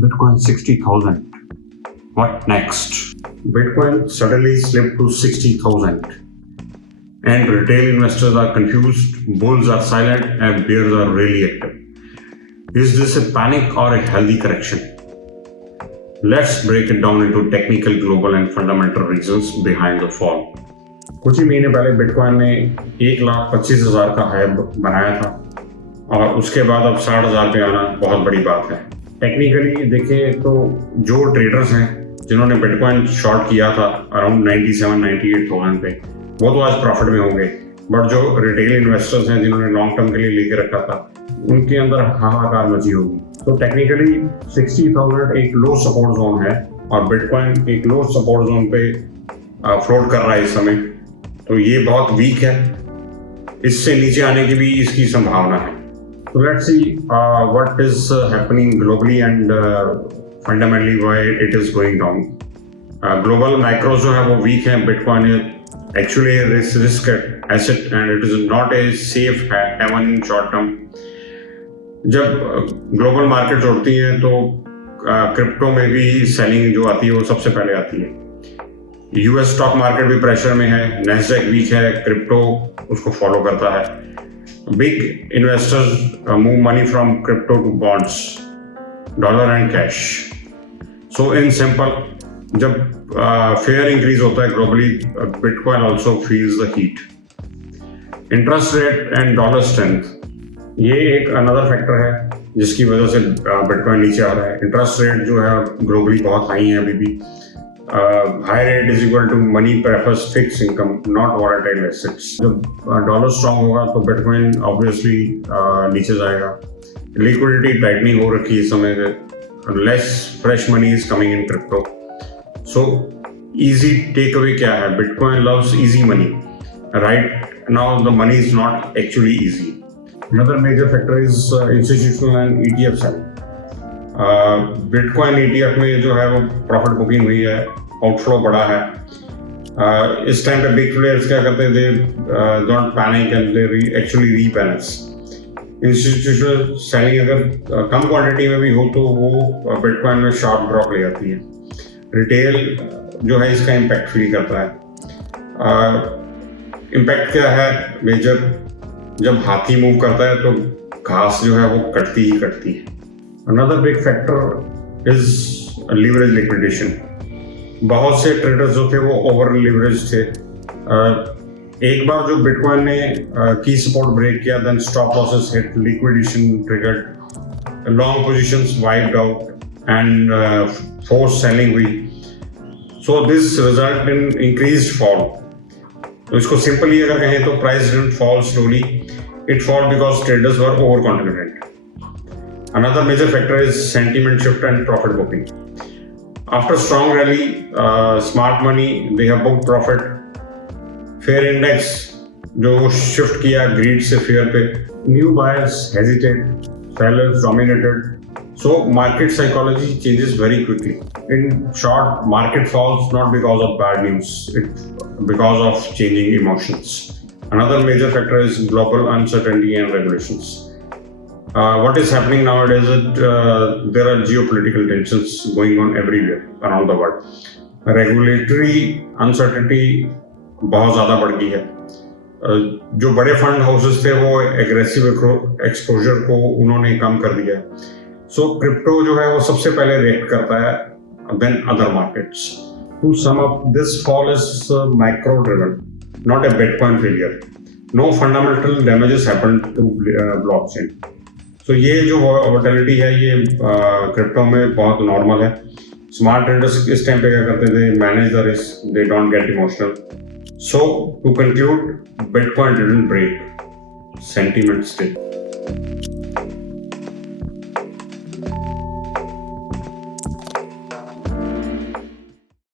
Bitcoin 60,000. What next? Bitcoin suddenly slipped to 60,000. And retail investors are confused, bulls are silent, and bears are really active. Is this a panic or a healthy correction? Let's break it down into technical, global, and fundamental reasons behind the fall. कुछ ही महीने पहले bitcoin ने 1,25,000 का high बनाया था और उसके बाद अब 60,000 पे आना बहुत बड़ी बात है। टेक्निकली देखें तो जो ट्रेडर्स हैं जिन्होंने बिटकॉइन शॉर्ट किया था अराउंड 97-98,000 पे, वो तो आज प्रॉफिट में होंगे, बट जो रिटेल इन्वेस्टर्स हैं जिन्होंने लॉन्ग टर्म के लिए लेके रखा था उनके अंदर हाहाकार मची होगी। तो टेक्निकली 60,000 एक लो सपोर्ट जोन है और बिटकॉइन एक लो सपोर्ट जोन पे फ्लोट कर रहा है इस समय, तो ये बहुत वीक है, इससे नीचे आने की भी इसकी संभावना है। तो let's see what is happening globally and fundamentally why it is going down. Global macro जो है वो वीक है, bitcoin actually risk asset and it is not a safe heaven in short term. जब ग्लोबल मार्केट उड़ती हैं तो crypto में भी सेलिंग जो आती है वो सबसे पहले आती है। यूएस स्टॉक मार्केट भी प्रेशर में है, नैस्डैक वीक है, क्रिप्टो उसको फॉलो करता है। Big investors move money from crypto to bonds, dollar and cash. So in simple, जब फेयर इंक्रीज होता है globally, bitcoin also feels the heat. Interest rate and dollar strength, ये एक another factor है जिसकी वजह से बिटकॉइन नीचे आ रहा है। इंटरेस्ट रेट जो है ग्लोबली बहुत हाई है अभी भी। High rate is equal to money prefers fix income, not volatile assets. जब डॉलर स्ट्रांग होगा तो बिटकॉइन ऑब्वियसली नीचे जाएगा। लिक्विडिटी टाइटनिंग हो रखी है इस समय, less fresh money is coming in crypto. So easy take away क्या है? Bitcoin loves easy money. Right now the money is not actually easy. Another major factor is institutional and ETF selling. Bitcoin ETF में जो है वो profit booking हुई है, outflow बढ़ा है। इस टाइम पे बिग प्लेयर्स क्या करते हैं? They don't panic and they actually rebalance. Institutional selling अगर कम क्वांटिटी में भी हो तो वो बिटकॉइन में शार्प ड्रॉप ले आती है। रिटेल जो है इसका इम्पैक्ट फील करता है। इम्पैक्ट क्या है मेजर? जब हाथी मूव करता है तो घास जो है वो कटती ही कटती है। Another big factor is leverage liquidation. बहुत से ट्रेडर्स जो थे वो ओवर लिवरेज थे। एक बार जो बिटकॉइन ने की सपोर्ट ब्रेक किया, then stop losses hit, liquidation triggered, long positions wiped out and force selling हुई। So this result in increased fall. तो इसको सिंपली अगर कहें तो price didn't fall slowly, it fall because traders were over confident. Another major factor is sentiment shift and profit booking. After strong rally, smart money they have booked profit. Fear index जो shift किया greed से fair पे, new buyers hesitate, sellers dominated. So market psychology changes very quickly. In short, market falls not because of bad news, it's because of changing emotions. Another major factor is global uncertainty and regulations. What is happening nowadays is there are geopolitical tensions going on everywhere around the world. Regulatory uncertainty बहुत ज़्यादा बढ़ गई है। जो बड़े fund houses थे वो aggressive exposure को उन्होंने कम कर दिया है। सो क्रिप्टो जो है वो सबसे पहले रिएक्ट करता है, then other markets. To sum up, this fall is macro driven, not a bitcoin failure. No fundamental damages happened to blockchain. So ये जो वोलेटिलिटी है ये क्रिप्टो में बहुत नॉर्मल है। स्मार्ट ट्रेडर्स इस टाइम पे क्या करते थे? Manage the risk, they don't get emotional. So to conclude, bitcoin didn't break, sentiments did.